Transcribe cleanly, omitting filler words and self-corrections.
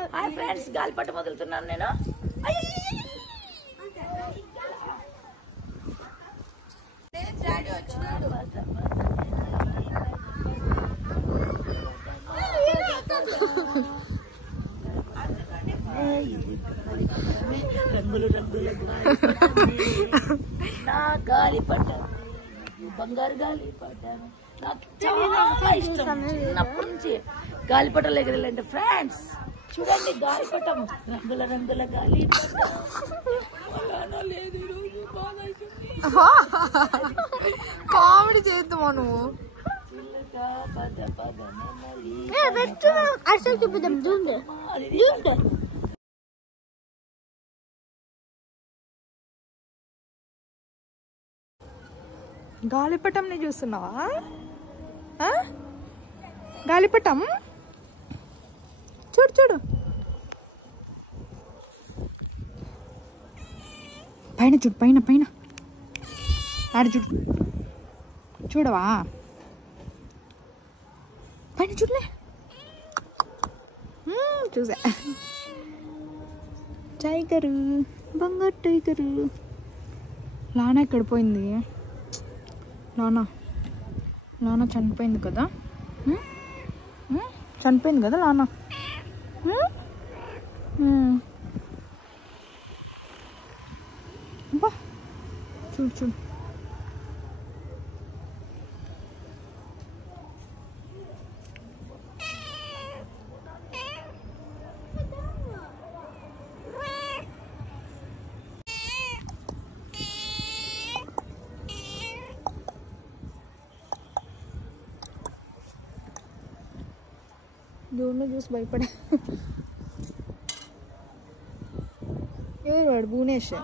Hi friends, గాలిపటం వదులుతున్నాను నేను. Daddy వచ్చినాడు. రంగులు రంగుల నా గాలిపటం, బంగారు గాలిపటం నాకు చాలా ఇష్టం. చిన్నప్పటి నుంచి గాలిపటాలు ఎగరాలంటే ఫ్రెండ్స్ చూడండి, గాలిపటం రంగుల రంగుల గాలిపటం. లేదు కామెడీ చేద్దామా నువ్వు? గాలిపటం ని చూస్తున్నావా? గాలిపటం చూడు చూడు, పైన చూడు, పైన పైన ఆడ చూడు, చూడవా? పైన చూడలే, చూసా. టైగరు, బంగారు టైగరు. లానా ఎక్కడ పోయింది? లానా చనిపోయింది కదా, చనిపోయింది కదా లానా. బా చూడు చూడు, దూరంలో చూసి భయపడా. ఎవరు వాడు? భువనేష్.